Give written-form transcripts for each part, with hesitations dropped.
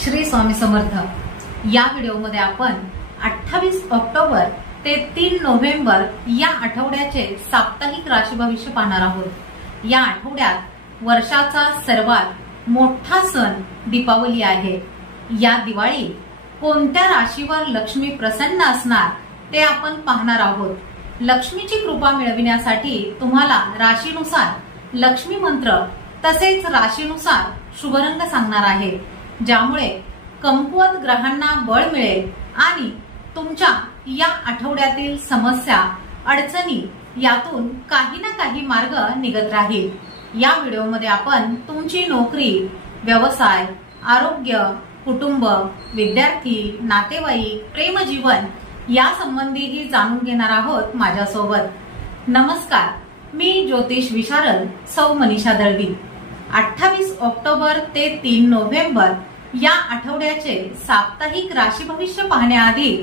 श्री स्वामी समर्थ। या व्हिडिओमध्ये आपण 28 ऑक्टोबर ते 3 नोव्हेंबर या आठवड्याचे साप्ताहिक राशी भविष्य पाहणार आहोत। या आठवड्यात वर्षाचा सर्वात मोठा सण दीपावली आहे। या दिवाळी कोणत्या राशीवर लक्ष्मी प्रसन्न असणार ते आपण पाहणार आहोत। लक्ष्मीची कृपा मिळविण्यासाठी तुम्हाला राशीनुसार लक्ष्मी मंत्र तसेच राशीनुसार शुभ रंग सांगणार आहे, ज्यामुळे कमकुवत ग्रहांना बळ मिळेल आणि तुमच्या या आठवड्यातील समस्या अडचणी यातून काही ना काही मार्ग निघत राहील। या व्हिडिओमध्ये आपण तुमची नोकरी, व्यवसाय, आरोग्य, कुटुंब, विद्यार्थी, नातेवाईक, प्रेमजीवन या संबंधीही जाणून घेणार आहोत माझ्यासोबत। नमस्कार, मी ज्योतिष विशारद सौ मनीषा दळवी। 28 ऑक्टोबर ते 3 नोव्हेंबर या आठवड्याचे साप्ताहिक राशी भविष्य पाहण्याआधी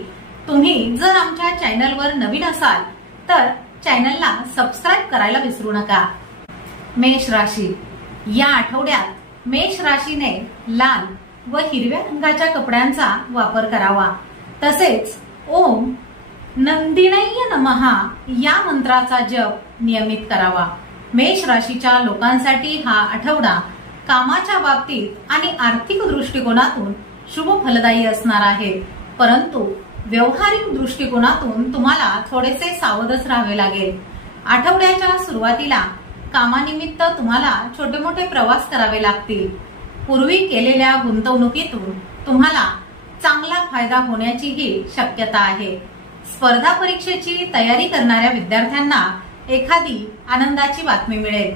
तुम्ही जर आमच्या चॅनलवर नवीन असाल तर चॅनलला सबस्क्राइब करायला विसरू नका। मेष राशी। या आठवड्यात मेष राशीने लाल व हिरव्या रंगाच्या कपड्यांचा वापर करावा। तसेच ओम नंदिनय नमः या मंत्राचा जप नियमित करावा। मेष राशीच्या लोकांसाठी हा आठवडा कामाच्या बाबतीत आणि आर्थिक दृष्टिकोनातून शुभ फलदायी असणार आहे, परंतु व्यवहारिक दृष्टिकोनातून तुम्हाला थोडेसे सावधच राहावे लागेल। आठवड्याच्या सुरुवातीला कामानिमित्त तुम्हाला छोटे मोठे प्रवास करावे लागतील। पूर्वी केलेल्या गुंतवणुकीतून तुम्हाला चांगला फायदा होण्याचीही शक्यता आहे। स्पर्धा परीक्षेची तयारी करणाऱ्या विद्यार्थ्यांना एखादी आनंदाची बातमी मिळेल।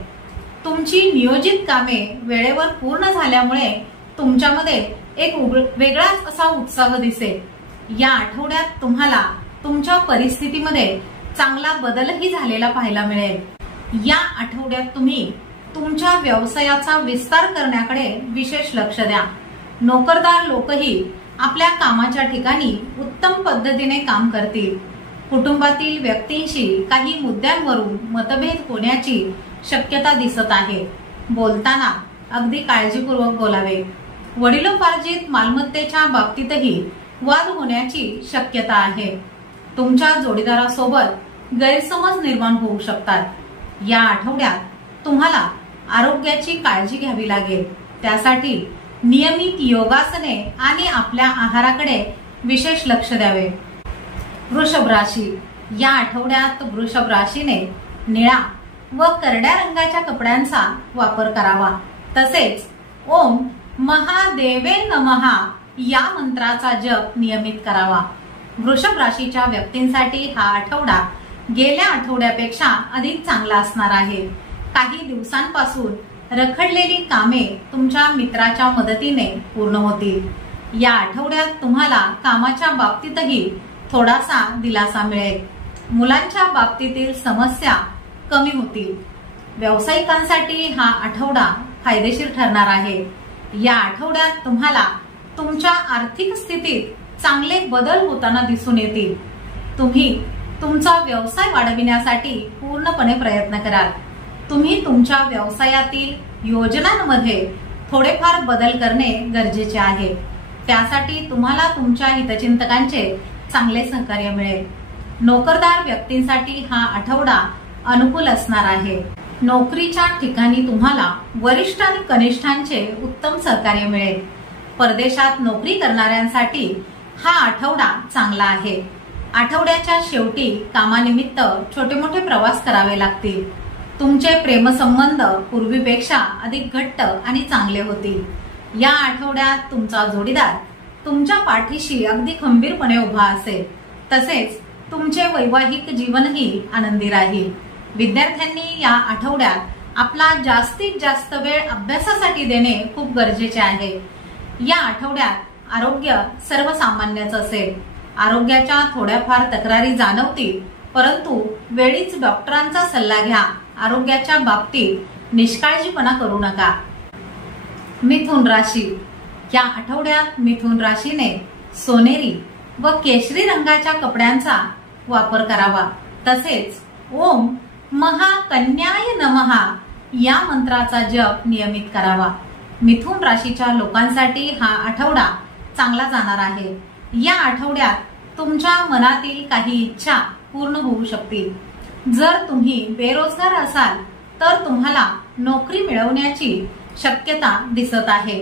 तुमची नियोजित कामे वेळेवर पूर्ण झाल्यामुळे तुमच्यामध्ये एक वेगळाच असा उत्साह दिसेल। या आठवड्यात तुम्हाला तुमच्या परिस्थितीमध्ये चांगला बदलही झालेला पाहायला मिळेल। या आठवड्यात तुम्ही तुमच्या व्यवसायाचा विस्तार करण्याकडे विशेष लक्ष द्या। नोकरदार लोकही आपल्या कामाच्या ठिकाणी उत्तम पद्धतीने काम करतील। कुटुंबातील व्यक्तींशी काही मुद्द्यांवरून मतभेद होण्याची शक्यता दिसत आहे। बोलताना अगदी काळजीपूर्वक बोलावे। वडिलोपार्जित मालमत्तेच्या बाबतीतही वाद होण्याची शक्यता आहे। तुमच्या जोडीदारासोबत गैरसमज निर्माण होऊ शकतात। या आठवड्यात तुम्हाला आरोग्याची काळजी घ्यावी लागेल। त्यासाठी नियमित योगासने आणि आपल्या आहाराकडे विशेष लक्ष द्यावे। वृषभ राशी। या आठवड्यात वृषभ राशीने निळा व करड्या रंगाच्या कपड्यांचा वापर करावा। तसेच ओम महादेवे नमः या मंत्राचा जप नियमित करावा। वृषभ राशीच्या व्यक्तींसाठी हा आठवडा गेल्या आठवड्यापेक्षा अधिक चांगला असणार आहे। काही दिवसांपासून रखडलेली कामे तुमच्या मित्राच्या मदतीने पूर्ण होतील। या आठवड्यात तुम्हाला कामाच्या बाबतीतही थोडासा दिलासा मिळेल। मुलांच्या बाबतीतील समस्या कमी होतील। व्यावसायिकांसाठी हा आठवडा फायदेशीर ठरणार आहे। या आठवड्यात तुम्हाला तुमच्या आर्थिक स्थितीत चांगले बदल होताना दिसून येतील। तुम्ही तुमचा व्यवसाय वाढविण्यासाठी पूर्णपणे प्रयत्न कराल। तुम्ही तुमच्या व्यवसायातील योजनांमध्ये थोडेफार बदल करणे गरजेचे आहे। त्यासाठी तुम्हाला तुमच्या हितचिंतकांचे चांगले सहकार्य मिळेल। नोकरदार व्यक्तींसाठी हा आठवडा अनुकूल असणार आहे। नोकरीच्या ठिकाणी तुम्हाला वरिष्ठ आणि कनिष्ठांचे उत्तम सहकार्य मिळेल। परदेशात नोकरी करणाऱ्यांसाठी हा आठवडा चांगला आहे। आठवड्याच्या शेवटी कामानिमित्त छोटे मोठे प्रवास करावे लागतील। तुमचे प्रेमसंबंध पूर्वीपेक्षा अधिक घट्ट आणि चांगले होतील। या आठवड्यात तुमचा जोडीदार तुमच्या पाठीशी अगदी खंबीरपणे उभा असेल। तसेच तुमचे वैवाहिक जीवनही आनंदी राहील। विद्यार्थ्यांनी या आठवड्यात आपला जास्तीत जास्त वेळ अभ्यासासाठी देणे खूप गरजेचे आहे। या आठवड्यात आरोग्य सर्वसामान्यच असेल। आरोग्याच्या थोड्याफार तक्रारी जाणवतील, परंतु वेळीच डॉक्टरांचा सल्ला घ्या। आरोग्याच्या बाबतीत निष्काळजीपणा करू नका। मिथुन राशी। या आठवड्यात मिथुन राशीने सोनेरी व केशरी रंगाच्या कपड्यांचा वापर करावा। तसेच ओम महाकन्याय नमः या मंत्राचा जप नियमित करावा। मिथुन राशीच्या लोकांसाठी हा आठवडा चांगला जाणार आहे। या आठवड्यात तुमच्या मनातील काही इच्छा पूर्ण होऊ शकतील। जर तुम्ही बेरोजगार असाल तर तुम्हाला नोकरी मिळवण्याची शक्यता दिसत आहे।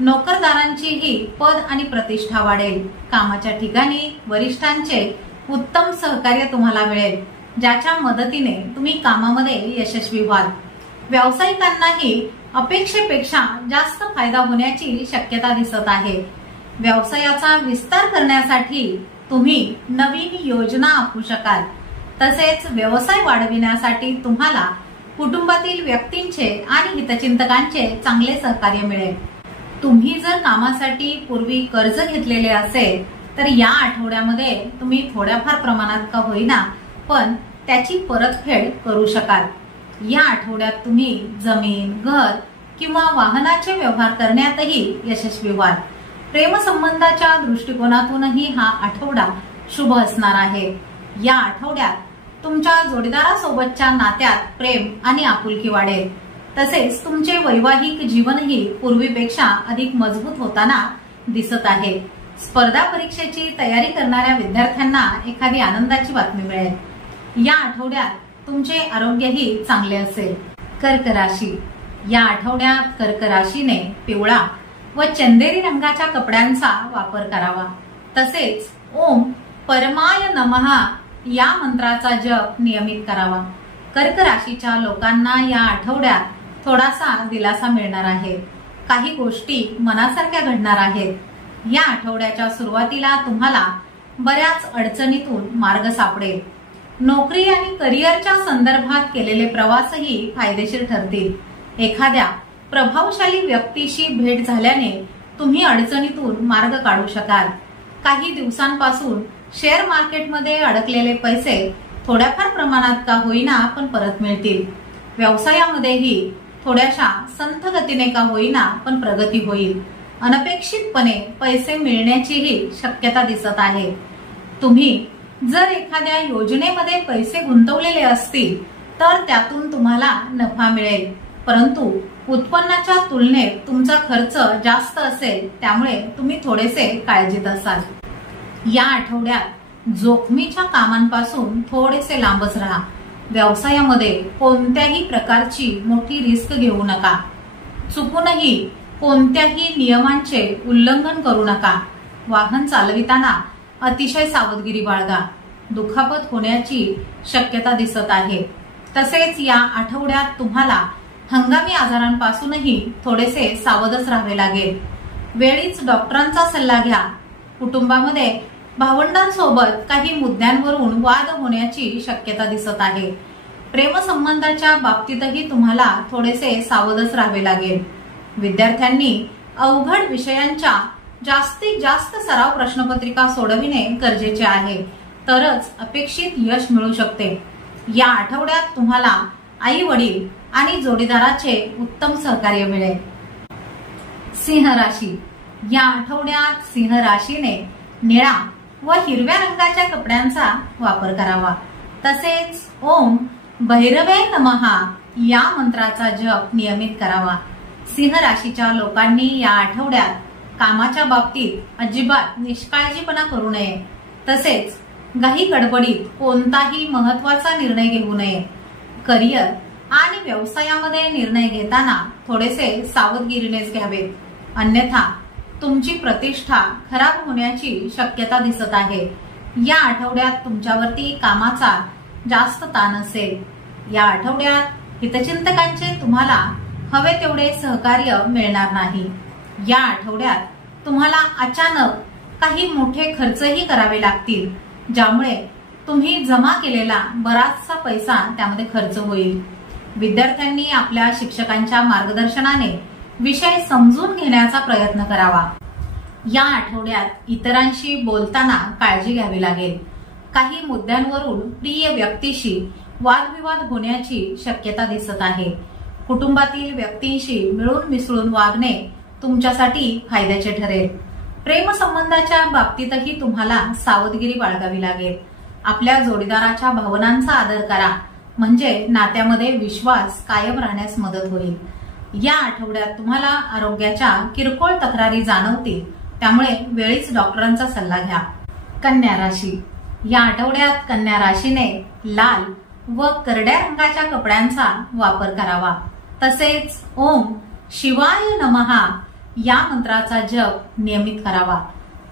नोकरदारांचीही पद आणि प्रतिष्ठा वाढेल। कामाच्या ठिकाणी वरिष्ठांचे उत्तम सहकार्य तुम्हाला मिळेल, ज्याच्या मदतीने तुम्ही कामामध्ये यशस्वी व्हाल। व्यावसायिकांनाही अपेक्षेपेक्षा जास्त फायदा होण्याची शक्यता दिसत आहे। व्यवसायाचा विस्तार करण्यासाठी तुम्ही नवीन योजना आखू शकाल। तसेच व्यवसाय वाढविण्यासाठी तुम्हाला कुटुंबातील व्यक्तींचे आणि हितचिंतकांचे चांगले सहकार्य मिळेल। तुम्ही जर कामासाठी पूर्वी कर्ज घेतलेले असेल तर या आठवड्यामध्ये तुम्ही थोड्याफार प्रमाणात का होईना पण त्याची परतफेड करू शकाल। या आठवड्यात तुम्ही जमीन, घर किंवा वाहनाचे व्यवहार करण्यातही यशस्वी व्हाल। प्रेमसंबंधाच्या दृष्टिकोनातूनही हा आठवडा शुभ असणार आहे। या आठवड्यात तुमच्या जोडीदारासोबतच्या नात्यात प्रेम आणि आपुलकी वाढेल। तसेच तुमचे वैवाहिक जीवनही पूर्वीपेक्षा अधिक मजबूत होताना दिसत आहे। स्पर्धा परीक्षेची तयारी करणाऱ्या विद्यार्थ्यांना एखादी आनंदाची बातमी मिळेल। या आठवड्यात तुमचे आरोग्यही चांगले असेल। कर्क राशी, या आठवड्यात कर्क राशीने पिवळा व चंदेरी रंगाच्या कपड्यांचा वापर करावा। तसेच ओम परमाय नमः या मंत्राचा जप नियमित करावा। कर्क राशीच्या लोकांना या आठवड्यात थोडासा दिलासा मिळणार आहे। काही गोष्टी मनासारख्या घडणार आहेत। या आठवड्याच्या सुरुवातीला तुम्हाला बऱ्याच अडचणीतून मार्ग सापडेल। नोकरी आणि करिअरच्या संदर्भात केलेले प्रवासही फायदेशीर ठरतील। एखाद्या प्रभावशाली व्यक्तीशी भेट झाल्याने तुम्ही अडचणीतून मार्ग काढू शकाल। काही दिवसांपासून शेअर मार्केटमध्ये अडकलेले पैसे थोड्याफार प्रमाणात का होईना पण परत मिळतील। व्यवसायामध्येही थोड्याशा संथ गतीने का होईना पण प्रगती होईल। अनपेक्षितपणे पैसे मिळण्याचीही शक्यता दिसत आहे। तुम्ही जर एखाद्या योजनेमध्ये पैसे गुंतवलेले असतील तर त्यातून तुम्हाला नफा मिळेल, परंतु उत्पन्नाच्या तुलनेत तुमचा खर्च जास्त असेल, त्यामुळे तुम्ही थोडेसे काळजीत असाल। या आठवड्यात जोखमीच्या कामांपासून थोडेसे लांबच राहा। व्यवसायामध्ये कोणत्याही प्रकारची मोठी रिस्क घेऊ नका। चुकूनही कोणत्याही नियमांचे उल्लंघन करू नका। वाहन चालविताना अतिशय सावधगिरी बाळगा। दुखापत होण्याची शक्यता दिसत आहे। तसेच या आठवड्यात तुम्हाला हंगामी आजारांपासूनही थोडेसे सावधच राहावे लागेल। वेळीच डॉक्टरांचा सल्ला घ्या। कुटुंबामध्ये भावंडांसोबत काही मुद्द्यांवरून वाद होण्याची शक्यता दिसत आहे। प्रेमसंबंधाच्या बाबतीतही तुम्हाला थोडेसे सावधच राहावे लागेल। विद्यार्थ्यांनी अवघड विषयांच्या जास्तीत जास्त सराव प्रश्नपत्रिका सोडविणे गरजेचे आहे, तरच अपेक्षित यश मिळू शकते। या आठवड्यात तुम्हाला आई वडील आणि जोडीदाराचे उत्तम सहकार्य मिळेल। सिंह राशी, या आठवड्यात सिंह राशीने निळा व हिरव्या रंगाच्या कपड्यांचा वापर करावा। तसेच ओम भैरवे नमः या मंत्राचा जप नियमित करावा। सिंह राशीच्या लोकांनी या आठवड्यात कामाच्या बाबतीत अजिबात निष्काळजीपणा करू नये। तसेच घाई गडबडीत कोणताही महत्त्वाचा निर्णय घेऊ नये। करिअर आणि व्यवसायामध्ये निर्णय घेताना थोडेसे सावधगिरीनेच घ्यावेत, अन्यथा तुमची प्रतिष्ठा खराब होण्याची शक्यता दिसत आहे। या आठवड्यात तुमच्यावरती कामाचा जास्त ताण असेल। या आठवड्यात हितचिंतकांचे तुम्हाला हवे तेवढे सहकार्य मिळणार नाही। या आठवड्यात तुम्हाला अचानक काही मोठे खर्चही करावे लागतील, ज्यामुळे तुम्ही जमा केलेला बराचसा पैसा त्यामध्ये खर्च होईल। विद्यार्थ्यांनी आपल्या शिक्षकांच्या मार्गदर्शनाने विषय समजून घेण्याचा प्रयत्न करावा। या आठवड्यात इतरांशी बोलताना काळजी घ्यावी लागेल। काही मुद्द्यांवरून प्रिय व्यक्तीशी वादविवाद होण्याची शक्यता दिसत आहे। कुटुंबातील व्यक्तींशी मिळून मिसळून वागणे तुमच्यासाठी फायद्याचे ठरेल। प्रेमसंबंधाच्या बाबतीतही तुम्हाला सावधगिरी बाळगावी लागेल। आपल्या जोडीदाराच्या भावनांचा आदर करा, म्हणजे नात्यामध्ये विश्वास कायम राहण्यास मदत होईल। या आठवड्यात तुम्हाला आरोग्याच्या किरकोळ तक्रारी जाणवतील, त्यामुळे वेळीच डॉक्टरांचा सल्ला घ्या। कन्या राशी, या आठवड्यात कन्या राशीने लाल व करड्या रंगाच्या कपड्यांचा वापर करावा। तसेच ओम शिवाय नमः या मंत्राचा जप नियमित करावा।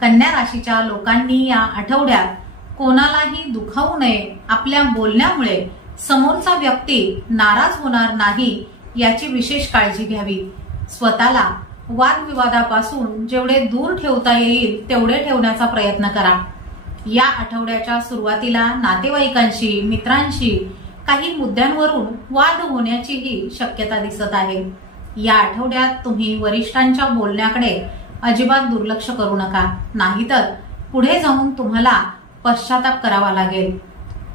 कन्या राशीच्या लोकांनी या आठवड्यात कोणालाही दुखावू नये, आपल्या बोलण्यामुळे समोरचा व्यक्ती नाराज होणार नाही याची विशेष काळजी घ्यावी। स्वतःला वादविवादापासून जेवढे दूर ठेवता येईल तेवढे ठेवण्याचा प्रयत्न करा। या आठवड्याच्या सुरुवातीला नातेवाईकांशी, मित्रांशी काही मुद्द्यांवरून वाद होण्याचीही शक्यता दिसत आहे। या आठवड्यात तुम्ही वरिष्ठांच्या बोलण्याकडे अजिबात दुर्लक्ष करू नका, नाहीतर पुढे जाऊन तुम्हाला पश्चाताप करावा लागेल।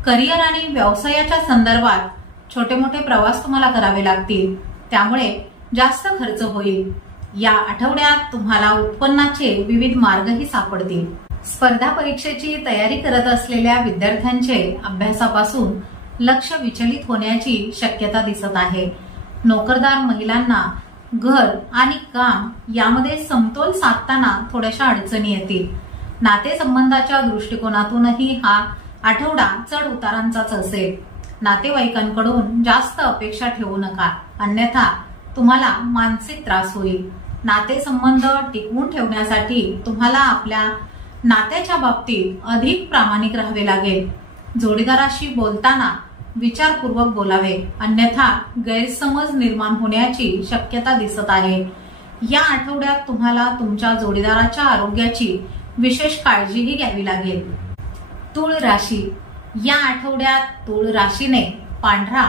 करिअर आणि व्यवसायाच्या संदर्भात छोटे मोठे प्रवास तुम्हाला करावे लागतील, त्यामुळे जास्त खर्च होईल। या आठवड्यात तुम्हाला उत्पन्नाचे विविध मार्गही सापडतील। स्पर्धा परीक्षेची तयारी करत असलेल्या विद्यार्थ्यांचे अभ्यासापासून लक्ष विचलित होण्याची शक्यता दिसत आहे। नोकरदार महिलांना घर आणि काम यामध्ये समतोल साधताना थोड्याशा अडचणी येतील। नातेसंबंधाच्या दृष्टिकोनातूनही हा आठवडा चढ उतारांचाच असेल। नातेवाईकांकडून जास्त अपेक्षा ठेवू नका, अन्यथा तुम्हाला मानसिक त्रास होईल। नातेसंबंध टिकवून ठेवण्यासाठी तुम्हाला आपल्या नात्याच्या बाबतीत अधिक प्रामाणिक राहावे लागेल। जोडीदाराशी बोलताना विचारपूर्वक बोलावे, अन्यथा गैरसमज निर्माण होण्याची शक्यता दिसत आहे। या आठवड्यात तुम्हाला तुमच्या जोडीदाराच्या आरोग्याची विशेष काळजीही घ्यावी लागेल। तुळ राशी, या आठवड्यात तुळ राशीने पांढरा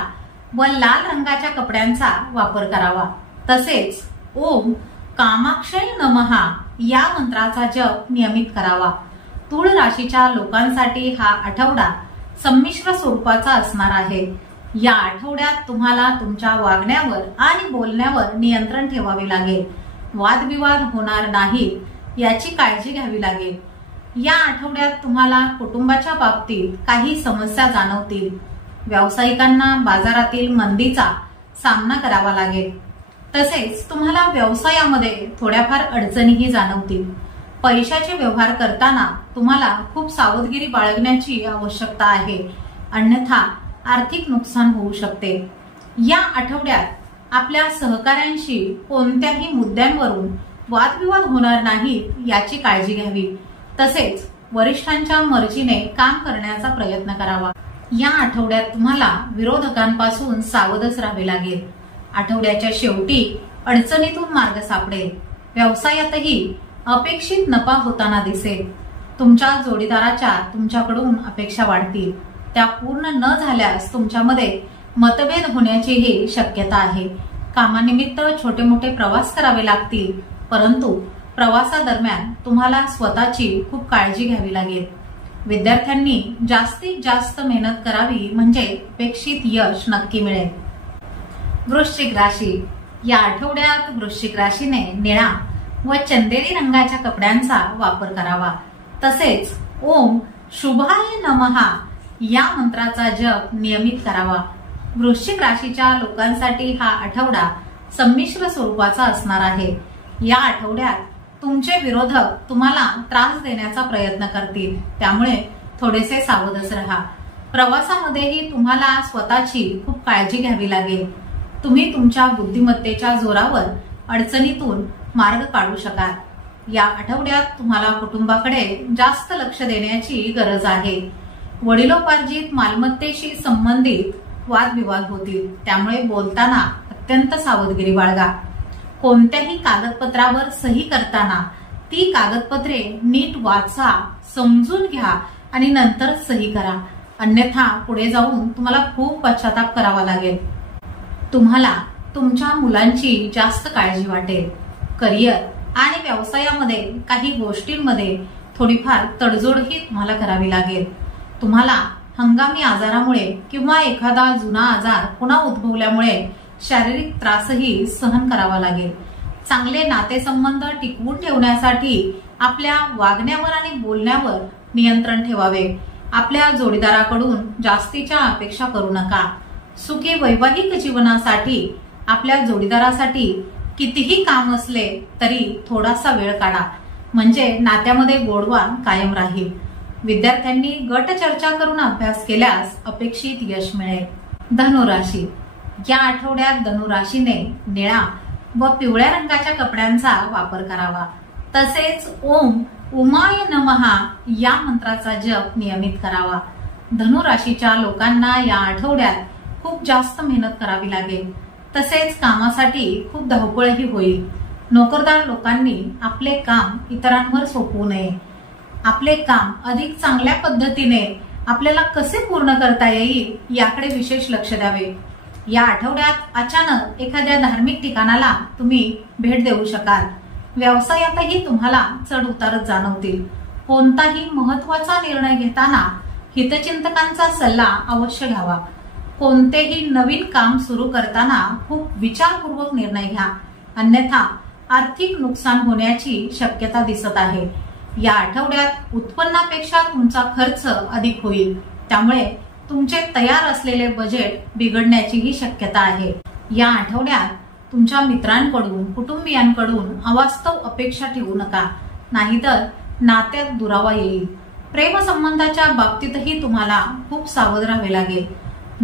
व लाल रंगाच्या कपड्यांचा वापर करावा। तसेच ओम कामाक्षय नमः या मंत्राचा जप नियमित करावा। तुळ राशीच्या लोकांसाठी हा आठवडा संमिश्र स्वरूपाचा असणार आहे। या आठवड्यात तुम्हाला तुमच्या वागण्यावर आणि बोलण्यावर नियंत्रण ठेवावे लागेल। वादविवाद होणार नाही याची काळजी घ्यावी लागेल। या आठवड्यात तुम्हाला कुटुंबाच्या बाबतीत काही समस्या जाणवतील। व्यावसायिकांना बाजारातील मंदीचा सामना करावा लागेल। तसेच तुम्हाला व्यवसायामध्ये थोड्याफार अडचणीही जाणवतील। पैशाचे व्यवहार करताना तुम्हाला खूप सावधगिरी बाळगण्याची आवश्यकता आहे, अन्यथा आर्थिक नुकसान होऊ शकते। या आठवड्यात आपल्या सहकाऱ्यांशी कोणत्याही मुद्द्यांवरून वादविवाद होणार नाहीत याची काळजी घ्यावी। तसेच वरिष्ठांच्या मर्जीने काम करण्याचा प्रयत्न करावा। या आठवड्यात तुम्हाला विरोधकांपासून सावधच राहावे लागेल। आठवड्याच्या शेवटी अडचणीतून मार्ग सापडेल। व्यवसायातही अपेक्षित नफा होताना दिसेल। तुमच्या जोडीदाराच्या तुमच्याकडून अपेक्षा वाढतील, त्या पूर्ण न झाल्यास तुमच्यामध्ये मतभेद होण्याचीही शक्यता आहे। कामानिमित्त छोटे मोठे प्रवास करावे लागतील, परंतु प्रवासादरम्यान तुम्हाला स्वतःची खूप काळजी घ्यावी लागेल। विद्यार्थ्यांनी जास्तीत जास्त मेहनत करावी, म्हणजे अपेक्षित यश नक्की मिळेल। वृश्चिक राशी, या आठवड्यात वृश्चिक राशीने निळा व चंदेरी रंगाच्या कपड्यांचा वापर करावा। तसेच ओम शुभाय नमः या मंत्राचा जप नियमित करावा। वृश्चिक राशीच्या लोकांसाठी हा आठवडा संमिश्र स्वरूपाचा असणार आहे। या आठवड्यात तुमचे विरोधक तुम्हाला त्रास देण्याचा प्रयत्न करतील, त्यामुळे थोडेसे सावधच राहा। प्रवासामध्येही तुम्हाला स्वतःची खूप काळजी घ्यावी लागेल। तुम्ही तुमच्या बुद्धिमत्तेच्या जोरावर अडचणीतून मार्ग काढू शकाल। या आठवड्यात तुम्हाला कुटुंबाकडे जास्त लक्ष देण्याची गरज आहे। वडिलोपार्जित मालमत्तेशी संबंधित वादविवाद होतील, त्यामुळे बोलताना अत्यंत सावधगिरी बाळगा। कोणत्याही कागदपत्रावर सही करताना ती कागदपत्रे नीट वाचा, समजून घ्या आणि नंतर सही करा, अन्यथा पुढे जाऊन तुम्हाला खूप पश्चाताप करावा लागेल। तुम्हाला तुमच्या मुलांची जास्त काळजी वाटेल। करिअर आणि व्यवसायामध्ये काही गोष्टींमध्ये थोडीफार तडजोडही तुम्हाला करावी लागेल। तुम्हाला हंगामी आजारामुळे किंवा एखादा जुना आजार पुन्हा उद्भवल्यामुळे शारीरिक त्रासही सहन करावा लागेल। चांगले नातेसंबंध टिकवून ठेवण्यासाठी आपल्या वागण्यावर आणि बोलण्यावर नियंत्रण ठेवावे। आपल्या जोडीदाराकडून जास्तीच्या अपेक्षा करू नका। सुखी वैवाहिक जीवनासाठी आपल्या जोडीदारासाठी कितीही काम असले तरी थोडासा वेळ काढा, म्हणजे नात्यामध्ये गोडवा कायम राहील. विद्यार्थ्यांनी गट चर्चा करून अभ्यास केल्यास अपेक्षित यश मिळेल. धनुराशी, या आठवड्यात धनुराशीने निळा व पिवळ्या रंगाच्या कपड्यांचा वापर करावा. तसेच ओम उमाय नमः या मंत्राचा जप नियमित करावा. धनुराशीच्या लोकांना या आठवड्यात खूप जास्त मेहनत करावी लागेल. तसेच कामासाठी खूप धावपळही होईल. नोकरदार लोकांनी आपले काम इतरांवर सोपवू नये. आपले काम अधिक चांगल्या पद्धतीने आपल्याला कसे पूर्ण करता येईल याकडे विशेष लक्ष द्यावे. या आठवड्यात अचानक एखाद्या धार्मिक ठिकाणाला तुम्ही भेट देऊ शकाल. व्यवसायातही तुम्हाला चढ उतार जाणवतील. कोणताही महत्वाचा निर्णय घेताना हितचिंतकांचा सल्ला अवश्य घ्यावा. कोणतेही नवीन काम सुरू करताना खूप विचारपूर्वक निर्णय घ्या, अन्यथा आर्थिक नुकसान होण्याची शक्यता दिसत आहे. या आठवड्यात उत्पन्नापेक्षा तुमचा खर्च अधिक होईल, त्यामुळे तुमचे तयार असलेले बजेट बिघडण्याचीही शक्यता आहे. या आठवड्यात तुमच्या मित्रांकडून, कुटुंबियांकडून अवास्तव अपेक्षा ठेवू नका, नाहीतर नात्यात दुरावा येईल. प्रेमसंबंधाच्या बाबतीतही तुम्हाला खूप सावध राहावे लागेल.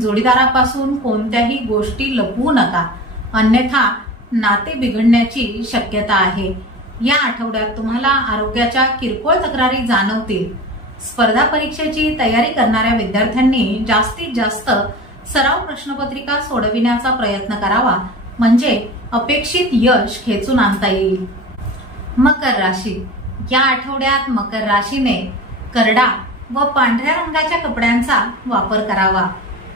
जोडीदारापासून कोणत्याही गोष्टी लपवू नका, अन्यथा नाते बिघडण्याची शक्यता आहे. या आठवड्यात तुम्हाला आरोग्याच्या किरकोळ तक्रारी जाणवतील. स्पर्धा परीक्षेची तयारी करणाऱ्या विद्यार्थ्यांनी जास्तीत जास्त सराव प्रश्नपत्रिका सोडविण्याचा प्रयत्न करावा, म्हणजे अपेक्षित यश खेचून आणता येईल. मकर राशी, या आठवड्यात मकर राशीने करडा व पांढऱ्या रंगाच्या कपड्यांचा वापर करावा.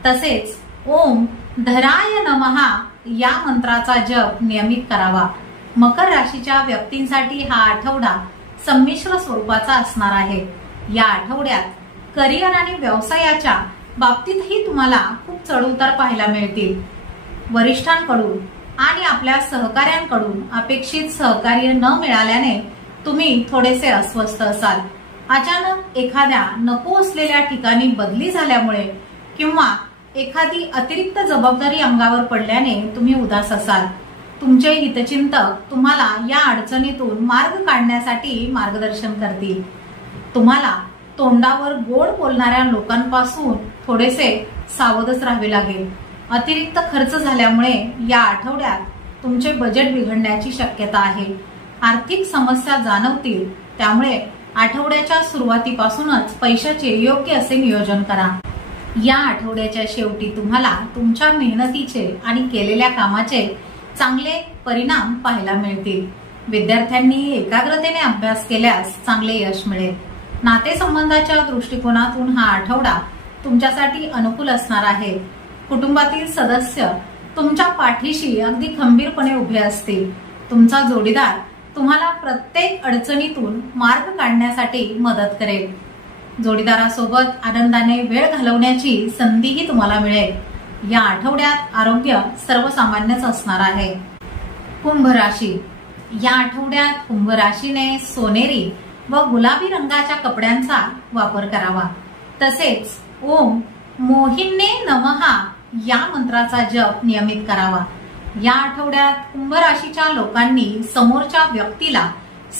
तसेच ओम धराय नमः या मंत्राचा जप नियमित करावा. मकर राशीच्या व्यक्तींसाठी हा आठवडा संमिश्र स्वरूपाचा असणार आहे. या आठवड्यात करिअर आणि व्यवसायाच्या बाबतीतही तुम्हाला खूप चढउतार पाहायला मिळतील. वरिष्ठांकडून आणि आपल्या सहकाऱ्यांकडून अपेक्षित सहकार्य न मिळाल्याने तुम्ही थोडेसे अस्वस्थ असाल. अचानक एखाद्या नको असलेल्या ठिकाणी बदली झाल्यामुळे किंवा एखादी अतिरिक्त जबाबदारी अंगावर पडल्याने तुम्ही उदास असाल. तुमचे हितचिंतक तुम्हाला या अडचणीतून मार्ग काढण्यासाठी मार्गदर्शन करतील. तुम्हाला तोंडावर गोड बोलणाऱ्या लोकांपासून थोडेसे सावधच राहावे लागेल. अतिरिक्त खर्च झाल्यामुळे या आठवड्यात तुमचे बजेट बिघडण्याची शक्यता आहे. आर्थिक समस्या जाणवतील, त्यामुळे आठवड्याच्या सुरुवातीपासूनच पैशाचे योग्य असे नियोजन करा. या आठवड्याच्या शेवटी तुम्हाला तुमच्या मेहनतीचे आणि केलेल्या कामाचे चांगले परिणाम पाहायला मिळतील. विद्यार्थ्यांनी एकाग्रतेने अभ्यास केल्यास चांगले यश मिळेल. नातेसंबंधाच्या दृष्टिकोनातून हा आठवडा तुमच्यासाठी अनुकूल असणार आहे. कुटुंबातील सदस्य तुमच्या पाठीशी अगदी खंबीरपणे उभे असतील. तुमचा जोडीदार तुम्हाला प्रत्येक अडचणीतून मार्ग काढण्यासाठी मदत करेल. जोडीदारासोबत आनंदाने वेळ घालवण्याची संधीही तुम्हाला मिळेल. या आठवड्यात आरोग्य सर्वसामान्यच असणार आहे. कुंभ राशी, या आठवड्यात कुंभ राशीने सोनेरी व गुलाबी रंगाच्या कपड्यांचा वापर करावा. तसेच ओम मोहिने नमः या मंत्राचा जप नियमित करावा. या आठवड्यात कुंभ राशीच्या लोकांनी समोरच्या व्यक्तीला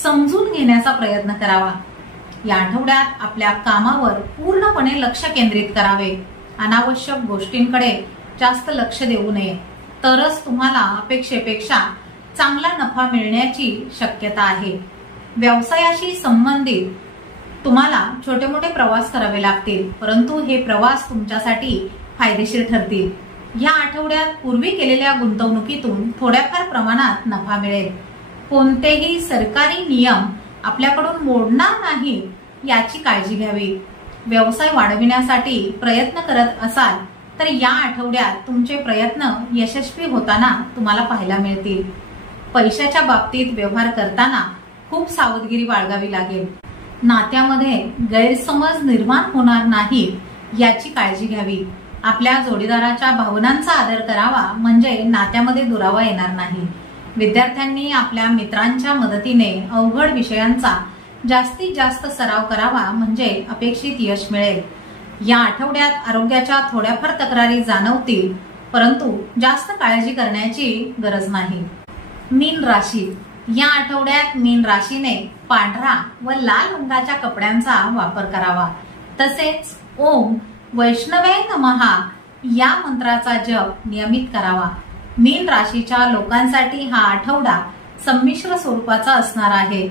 समजून घेण्याचा प्रयत्न करावा. या आठवड्यात आपल्या कामावर पूर्णपणे लक्ष केंद्रित करावे. अनावश्यक गोष्टींकडे जास्त लक्ष देऊ नये, तरच तुम्हाला अपेक्षेपेक्षा चांगला नफा मिळण्याची शक्यता आहे. व्यवसायाशी संबंधित तुम्हाला छोटे मोठे प्रवास करावे लागतील, परंतु हे प्रवास तुमच्यासाठी फायदेशीर ठरतील. या आठवड्यात पूर्वी केलेल्या गुंतवणुकीतून थोड्याफार प्रमाणात नफा मिळेल. कोणतेही सरकारी नियम आपल्याकडून मोडणार नाही याची काळजी घ्यावी. व्यवसाय वाढविण्यासाठी प्रयत्न करत असाल तर या आठवड्यात तुमचे प्रयत्न यशस्वी होताना तुम्हाला पाहायला मिळतील. पैशाच्या बाबतीत व्यवहार करताना खूप सावधगिरी बाळगावी लागेल. नात्यामध्ये गैरसमज निर्माण होणार नाही याची काळजी घ्यावी. आपल्या जोडीदाराच्या भावनांचा आदर करावा, म्हणजे नात्यामध्ये दुरावा येणार नाही. विद्यार्थ्यांनी आपल्या मित्रांच्या मदतीने अवघड विषयांचा जास्तीत जास्त सराव करावा, म्हणजे अपेक्षित यश मिळेल. या आठवड्यात आरोग्याच्या थोड्याफार तक्रारी जाणवतील. परंतु जास्त काळजी करण्याची गरज नाही। मीन राशी, या आठवड्यात मीन राशीने पांढरा व लाल रंगाच्या कपड्यांचा वापर करावा। तसेच ओम वैष्णवे नमः या मंत्राचा जप नियमित करावा। मीन राशीच्या लोकांसाठी हा आठवडा संमिश्र स्वरूपाचा असणार आहे।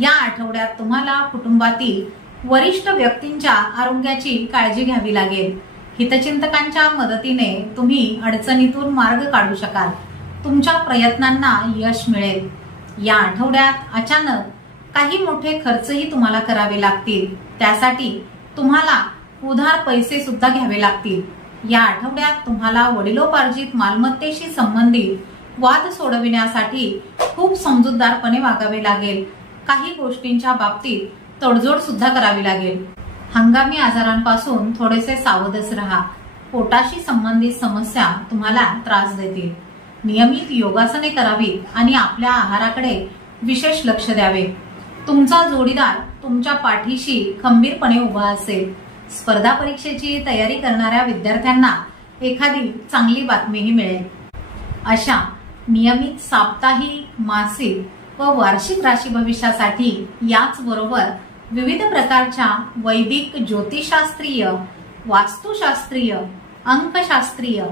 या आठवड्यात तुम्हाला कुटुंबातील वरिष्ठ व्यक्तींच्या आरोग्याची काळजी घ्यावी लागेल। हितचिंतकांच्या मदतीने तुम्ही अडचणीतून मार्ग काढू शकाल। तुमच्या प्रयत्नांना यश मिळेल। या आठवड्यात अचानक काही मोठे खर्चही तुम्हाला करावे लागतील, त्यासाठी तुम्हाला उधार पैसे सुद्धा घ्यावे लागतील। या आठवड्यात तुम्हाला वडिलोपार्जित मालमत्तेशी संबंधित वाद सोडविण्यासाठी खूप समजूतदारपणे वागावे लागेल। काही गोष्टींच्या बाबतीत तडजोड सुद्धा करावी लागेल। हंगामी आजारांपासून थोडेसे सावधच राहा। पोटाशी संबंधित समस्या तुम्हाला त्रास देतील। नियमित योगासने करावीत आणि आपल्या आहाराकडे विशेष लक्ष द्यावे। तुमचा जोडीदार तुमच्या पाठीशी खंबीरपणे उभा असेल। स्पर्धा परीक्षेची तयारी करणाऱ्या विद्यार्थ्यांना एखादी चांगली बातमीही मिळेल। अशा नियमित साप्ताहिक, मासिक व वार्षिक राशी भविष्यासाठी याचबरोबर विविध प्रकारच्या वैदिक, ज्योतिषशास्त्रीय, वास्तुशास्त्रीय, अंकशास्त्रीय,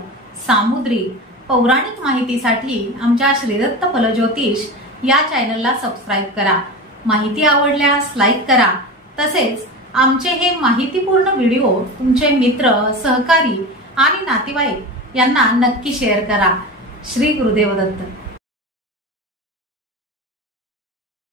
सामुद्रिक, पौराणिक माहितीसाठी आमच्या श्रीदत्त फलज्योतिष या चॅनलला सबस्क्राईब करा। माहिती आवडल्यास लाईक करा। तसेच आमचे हे माहितीपूर्ण व्हिडिओ तुमचे मित्र, सहकारी आणि नातेवाईक यांना नक्की शेअर करा। श्री गुरुदेव दत्त।